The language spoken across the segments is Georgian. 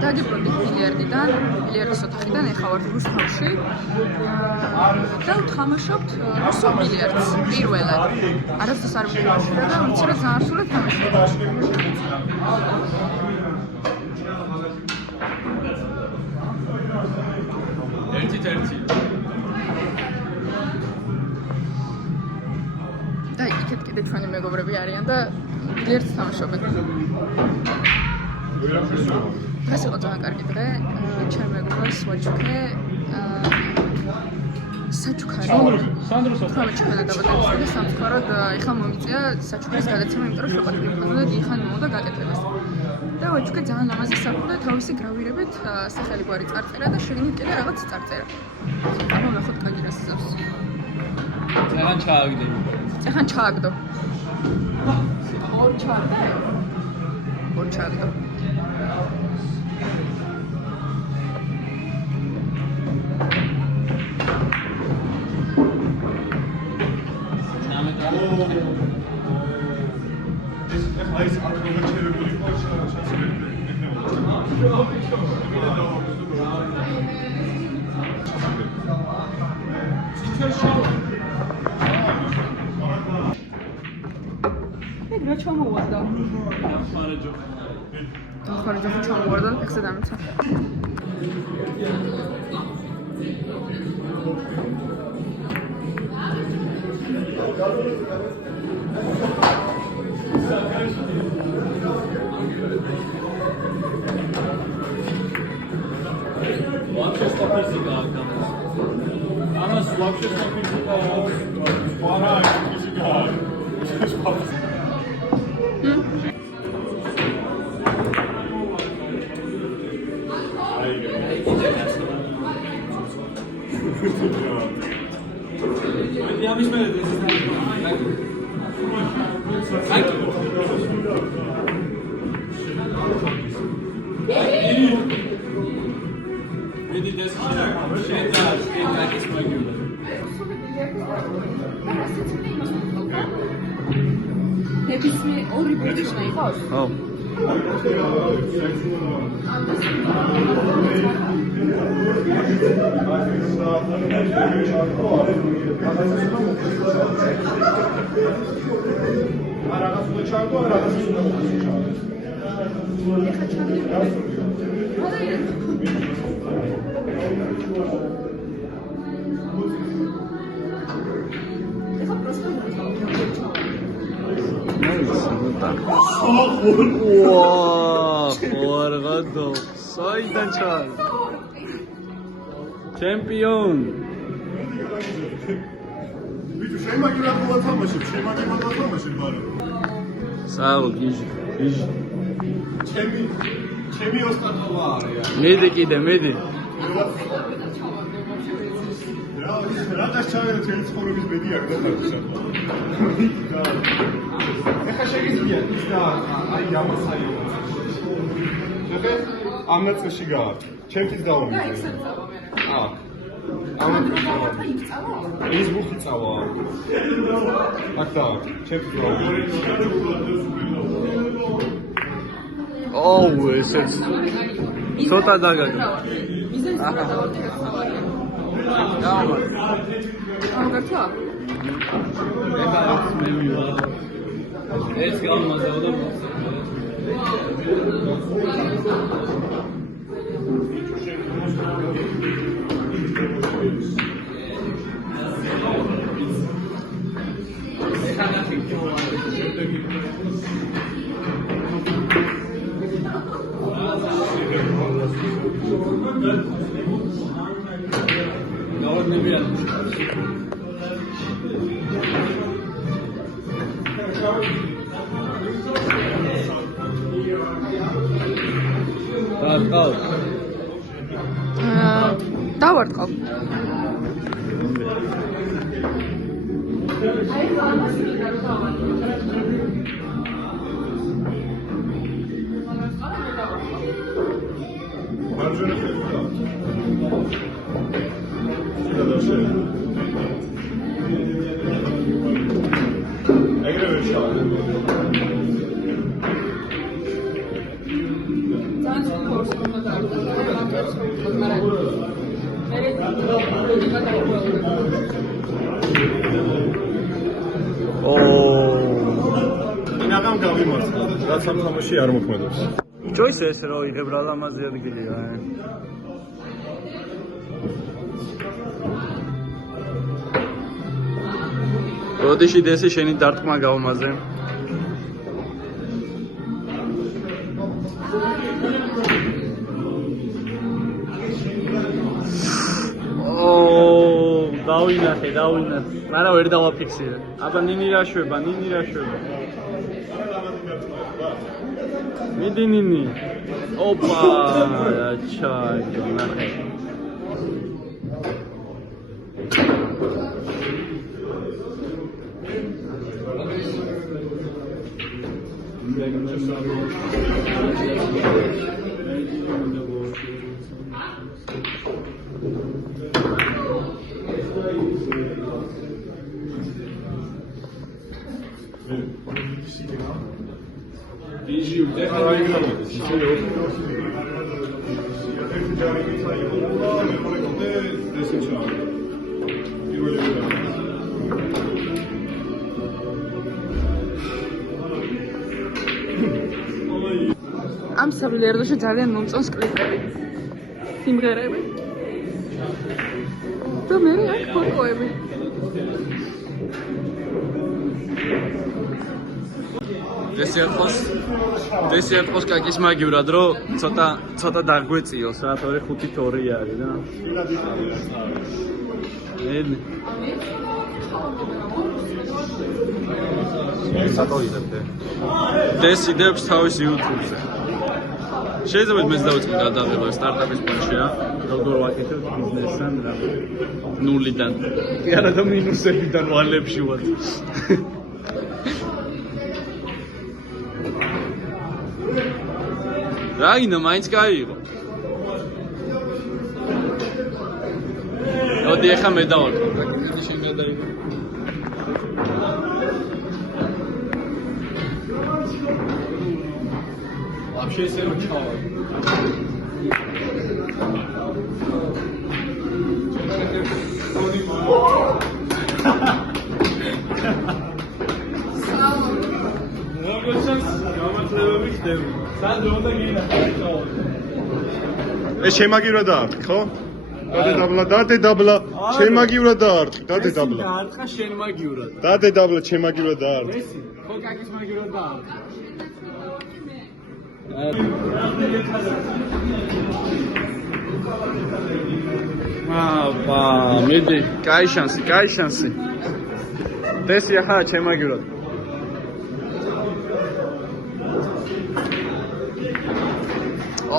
დაგიბრუნდით ბილიარდის ოთახიდან, ეხლა ვართ რუსთავში და ვთამაშობთ რუსულ ბილიარდს პირველად. არასდროს არ ვთამაშობდა და ვიცი რომ ძალიან სულად თამაშობ. ერთი. და იქეთ კიდე ჩვენი მეგობრები არიან და ბილიარდს თამაშობენ. დღეს იყო ძალიან კარგი დღე, ჩემი მეგობრებს ვაჩუქე საჩუქარი. თქვენ ჩვენა დაბადების დღე სამწუხაროდ ეხლა მომიწია საჩუქრის გადაცემა, იმიტომ რომ შოპატი მქონდა და იხან მომდა გაკეთებას. და ვაჩუქე ძალიან ლამაზი საქმე და თავისი გრავირებით სახელი გვარი წარწერა და შეგნით კიდე რაღაც წარწერა. აბა ნახოთ კარგი რას იზავს. ეხან ჩააგდო. ორ ჩააგდო. ეს აკროვაჩერებული იყო შესაძლებელი. ეგრე ჩამოვარდა. ხარჯო ჩამოვარდა, ეხლა დამეცა. Вообще статистика. Она вообще статистика. Пора физика. Я не знаю, это ნებისმიერ ორი ბუჩქნა იყოს? ხო. Wow, orgado. Საიდან ჩარ? ჩემპიონ. ვიდეო შემაგერად მოთამაშებ, მაგრამ. საულ გიჟი. ჩემი ოსტატოვა არის. მედი კიდე. რატაშ ჩავერე ჩემი ცხოვრების მედი აქ დათარგმნა. ეხა შეგიძლია ის და აი ამასაი. ეხა ამ ნაწილში გაარ. ჩემთვის დავამიჯე. აქ. ის ბუხი წავა. აქ და ჩემთვის დავამიჯე. ოუ, ესეც ცოტა დაგაგა. გამოგართვა? ეს გამაზავდა. დავარტყავ. ინაღამ გავიმარცხა, რაც ამ თამაში არ მოქმედებს. ჯოის ეს რო იღებ რა ლამაზი ადგილია. როდიში დესი შენი დარტყმა გავმაზე. დავინახე. მაგრამ ვერ დავაფიქსირე. აბა ნინი რა შვება. მიდი ნინი. ოპა, ჩაი, ნახე. ამ საბილიარდოში ძალიან მომწონს კლიპები, სიმღერები და მე აქ ფოტოები. დესიათყოს კაკის მაგივრად რომ ცოტა დაგვეწიოს რა 2-5-2 არის რა. დესი დებს თავის YouTube-ზე. შეიძლება მეც დავიწყო გადაღება სტარტაპის პონჩი რა. როგორ ვაკეთებ ბიზნესთან რა. ნულიდან. კი არა და მინუსებიდან ვალებში ვარ. რაინა მაინც გაიღო. მოდი ახლა მე დავარქო. რაკეტი შენ გადაიღო. вообще ისე რომ ჩავა. ეს შემაგივრა დაარტყ, ხო? დადე დაბლა. შემაგივრა დაარტყ, დადე დაბლა. დაარტყა შენ მაგივრა. დადე დაბლა, შემაგივრა დაარტყ. ეს ხო კაკის მაგივრა დაარტყა. აბა, მიდი, კაი შანსი. დესი ახლა შემაგივრა.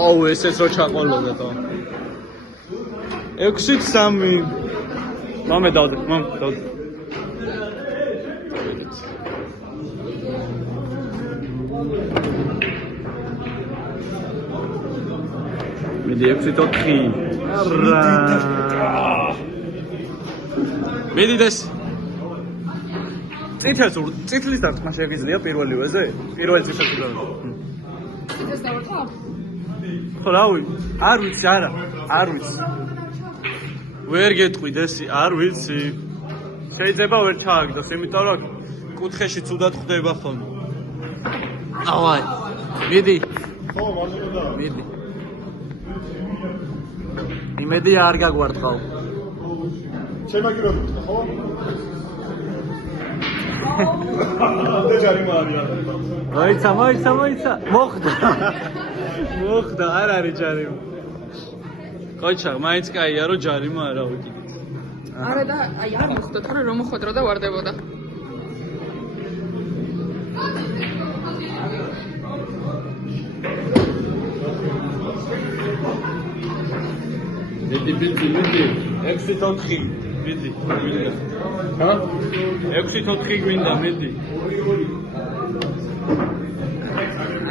აუ, ესეც რო ჩაყოლოდა და 6-3. მამე დავდე. მიდი 6-4. არა. მიდი დეს. წითლის დარტყმა შეგიძლია პირველივეზე? პირველ წითელს და. ეს დავაწყო? ხო რავი, არ ვიცი. ვერ გეტყვი დესი, არ ვიცი. შეიძლება ვერ ჩააგდოს, იმიტომ რომ კუთხეში ცუდად ხდება ხოლმე. ავაი. მიდი. ხო, მარჯვენა. მიდი. იმედი არ გაგვარტყავ. შემაგივრა დაარტყ, ხო? და ჯარიმა არის. მოიცა. მოხდა, არ არის ჯარიმა. კოჩა, მაინც კაია რომ ჯარიმა არა ვიკიდეთ. არა და აი არ მოსდო თორე რომ მოხვედრო და ვარდებოდა. მიდი 6-4. მიდი. ჰა? 6-4 გვინდა, მიდი.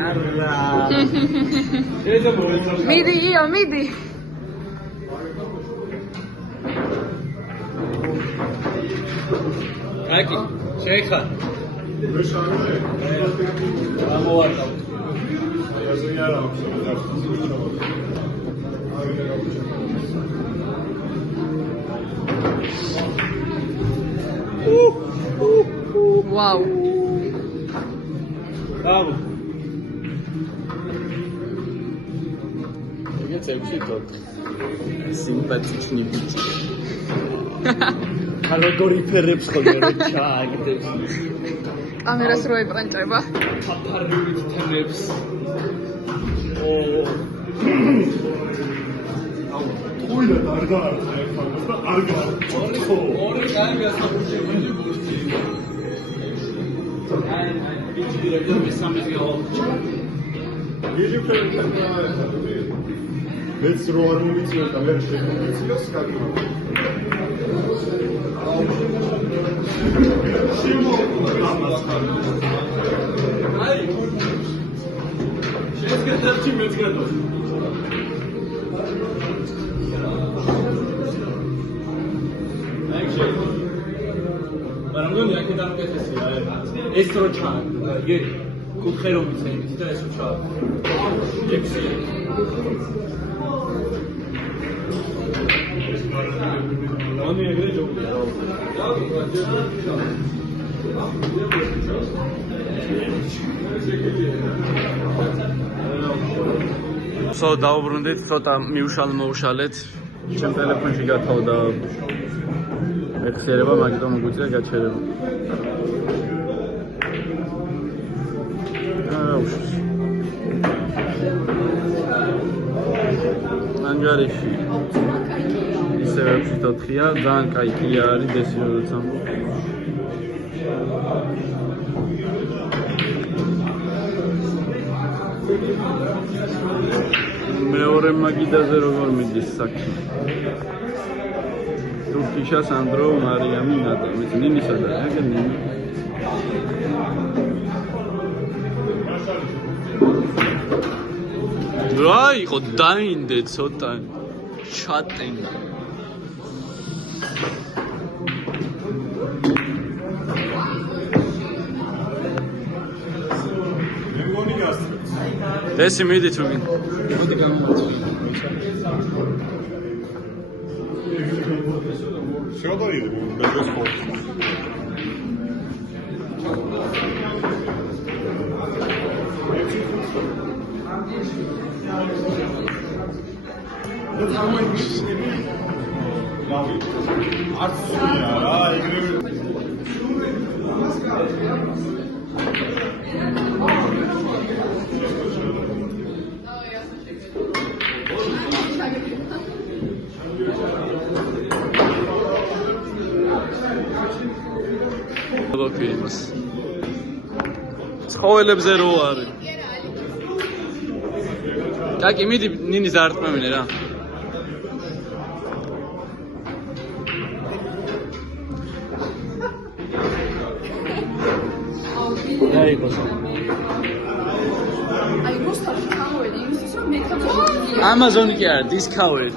არა. მიდი. აკი, შეიხარ. ამოვარდავ. ვაუ. Bravo. Ეგეც 6-4. სიმპათичნი ბიჭი. როგორი ფერებს ხოლმე რო ჩააგდებს. კამერას რო ეპრანჭება. ფაფარებით თემებს. ყუილად არ გაარდა ერთმანეთს და არ გაარდა. ორი კარი გასახურებული ბურთი. აი, ბიჭი დირექტორი მესამე გავაუჩი. იგი ფერებია. მეც რო არ მომიწია და მე შემომიწიოს კაკი. აი, შეესკეთებდი მეც გადო. მაგრამ აქედან უკეთესია ეს რო ჩააგდო იგი კუთხე რომ იცემის და ეს რო ჩააგდო 6 ნონი ეგრე ჯობია So დაუბრუნდით, ცოტა მივშალ-მოუშალეთ. ჩემ ტელეფონში გათავდა ეხსიერება, მაგიტომ მოგვიწია გაჩერება. ანგარიში ისევე 4-4-ია, ძალიან კაი კია არის დესი როცა. მეორე მაგიდაზე როგორ მიდის საქმე? თურქიშა, სანდრო, მარიამი, ნატა, მის ნინისა და ეგ ნინი. რა იყო დაინდე ცოტა ჩატენდა. მეგონი გასწრებს. დესი მიდი თუ გინდა. მოდი გამოვაწყო Все дает, без спорта. ფილმს. ცხოველებზე რო არის. კაკი მიდი ნინის არტყმევინე რა. რა იყოს? აი მოსთან ჩამოვედი იმისთვის რომ მე ხარ Amazon კი არა, Discovery.